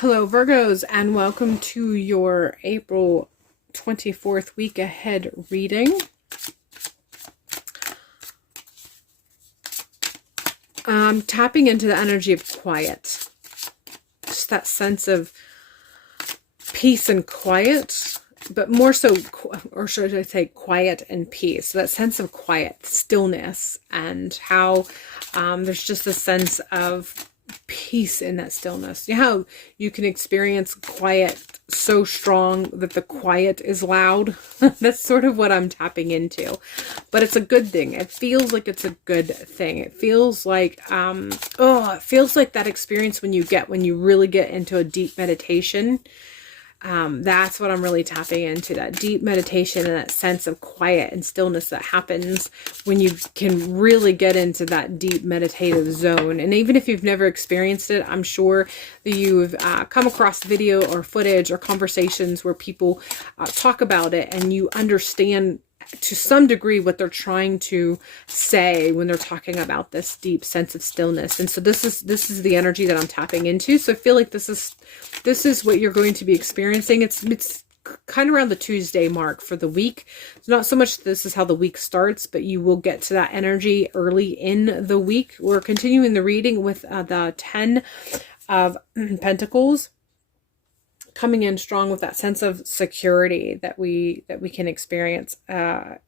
Hello, Virgos, and welcome to your April 24th week ahead reading. Tapping into the energy of quiet. Just that sense of peace and quiet, but more so, or should I say quiet and peace. So that sense of quiet, stillness, and how there's just a sense of peace in that stillness. You know how you can experience quiet so strong that the quiet is loud? That's sort of what I'm tapping into. But it's a good thing. It feels like it's a good thing. It feels like it feels like that experience when you really get into a deep meditation. That's what I'm really tapping into, that deep meditation and that sense of quiet and stillness that happens when you can really get into that deep meditative zone. And even if you've never experienced it, I'm sure that you've come across video or footage or conversations where people talk about it, and you understand to some degree what they're trying to say when they're talking about this deep sense of stillness. And so this is the energy that I'm tapping into. So I feel like this is what you're going to be experiencing. It's kind of around the Tuesday mark for the week. It's not so much this is how the week starts, but you will get to that energy early in the week. We're continuing the reading with the 10 of Pentacles, coming in strong with that sense of security that we can experience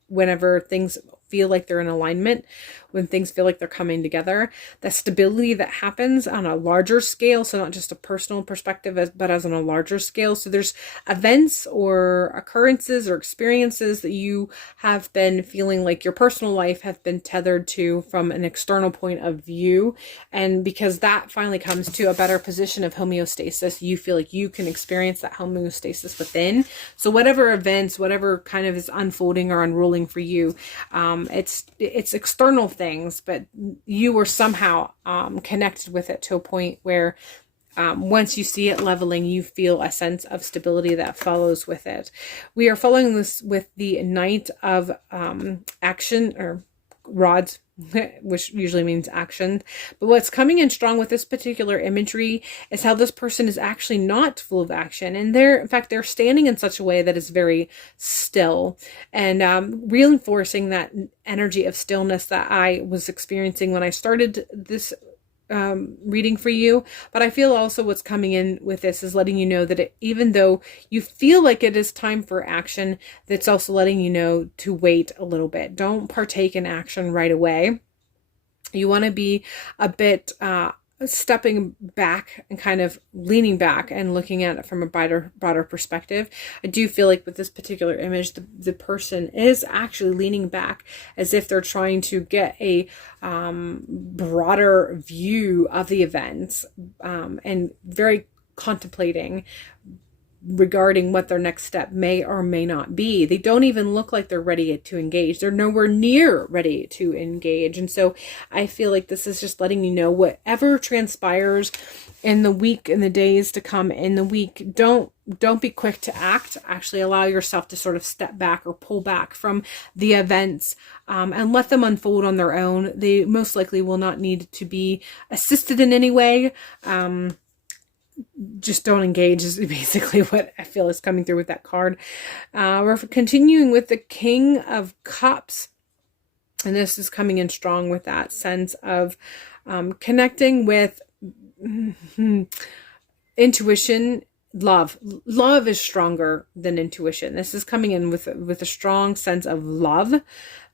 whenever things feel like they're in alignment, when things feel like they're coming together. The stability that happens on a larger scale, so not just a personal perspective, but as on a larger scale. So there's events or occurrences or experiences that you have been feeling like your personal life have been tethered to from an external point of view. And because that finally comes to a better position of homeostasis, you feel like you can experience that homeostasis within. So whatever events, whatever kind of is unfolding or unrolling for you, it's external things, but you were somehow connected with it to a point where once you see it leveling, you feel a sense of stability that follows with it. We are following this with the Knight of action, or rods, which usually means action. But what's coming in strong with this particular imagery is how this person is actually not full of action. And in fact, they're standing in such a way that is very still, and reinforcing that energy of stillness that I was experiencing when I started this reading for you. But I feel also what's coming in with this is letting you know that even though you feel like it is time for action, that's also letting you know to wait a little bit. Don't partake in action right away. You want to be a bit stepping back and kind of leaning back and looking at it from a broader perspective. I do feel like with this particular image, the person is actually leaning back as if they're trying to get a broader view of the events, and very contemplating regarding what their next step may or may not be. They don't even look like they're ready to engage. They're nowhere near ready to engage. And so I feel like this is just letting you know, whatever transpires in the week, in the days to come in the week, don't be quick to act. Actually allow yourself to sort of step back or pull back from the events, and let them unfold on their own. They most likely will not need to be assisted in any way. Just don't engage is basically what I feel is coming through with that card. We're continuing with the King of Cups, and this is coming in strong with that sense of connecting with intuition. Love is stronger than intuition. This is coming in with a strong sense of love.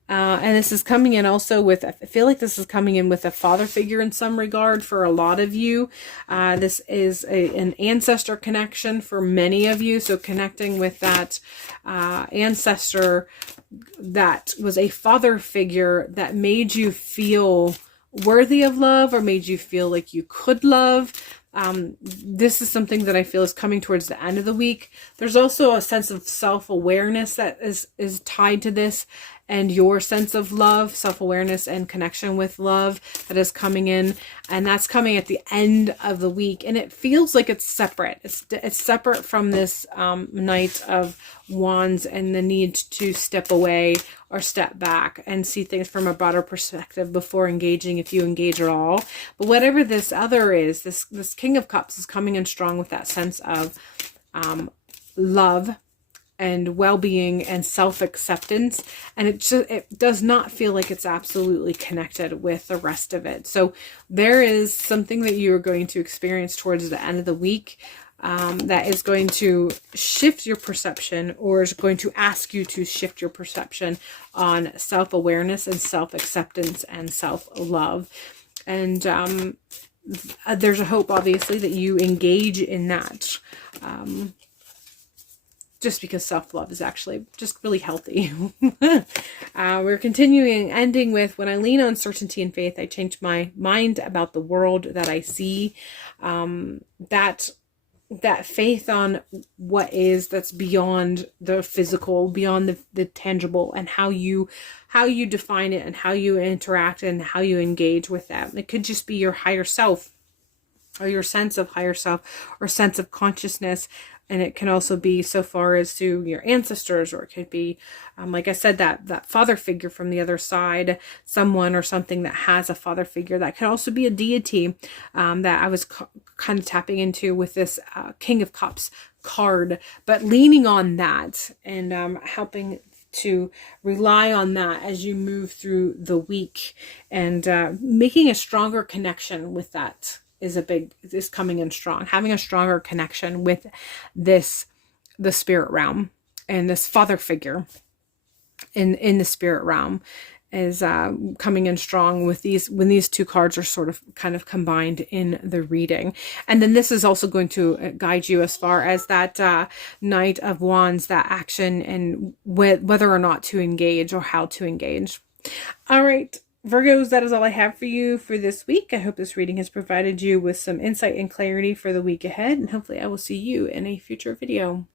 And this is coming in also with, I feel like this is coming in with a father figure in some regard for a lot of you. This is an ancestor connection for many of you. So connecting with that ancestor that was a father figure that made you feel worthy of love, or made you feel like you could love. This is something that I feel is coming towards the end of the week. There's also a sense of self-awareness that is tied to this, and your sense of love, self-awareness, and connection with love that is coming in. And that's coming at the end of the week. And it feels like it's separate. It's separate from this Knight of Wands and the need to step away or step back and see things from a broader perspective before engaging, if you engage at all. But whatever this other is, this King of Cups is coming in strong with that sense of love and well-being and self-acceptance, and it does not feel like it's absolutely connected with the rest of it. So there is something that you are going to experience towards the end of the week that is going to shift your perception, or is going to ask you to shift your perception on self-awareness and self-acceptance and self-love. And there's a hope, obviously, that you engage in that. Just because self-love is actually just really healthy. We're continuing, ending with, when I lean on certainty and faith, I change my mind about the world that I see. That faith on what is, that's beyond the physical, beyond the tangible, and how you define it and how you interact and how you engage with that. It could just be your higher self, or your sense of higher self, or sense of consciousness. And it can also be so far as to your ancestors, or it could be, like I said, that father figure from the other side, someone or something that has a father figure. That could also be a deity that I was kind of tapping into with this King of Cups card. But leaning on that and helping to rely on that as you move through the week, and making a stronger connection with that is coming in strong. Having a stronger connection with the spirit realm, and this father figure in the spirit realm is coming in strong with these, when these two cards are sort of kind of combined in the reading. And then this is also going to guide you as far as that Knight of Wands, that action, and whether or not to engage or how to engage. All right, Virgos, that is all I have for you for this week. I hope this reading has provided you with some insight and clarity for the week ahead, and hopefully I will see you in a future video.